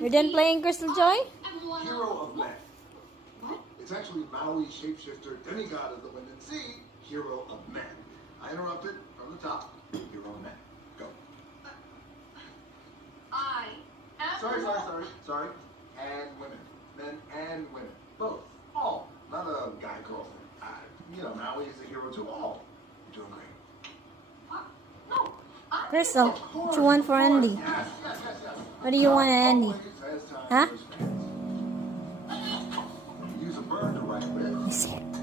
You're done playing Crystal Joy? Hero of men. It's actually Maui, shapeshifter, demigod of the wind and sea, hero of men. I interrupted from the top. Hero of men. Go. I am Sorry. And women. Men and women. Both. All. Not a guy girlfriend. Maui is a hero to all. You're doing great. No. Crystal, what you want for Andy? Yes. What do you want, Andy? Always has time Huh? for his fans. Use a bird to write with. He's here.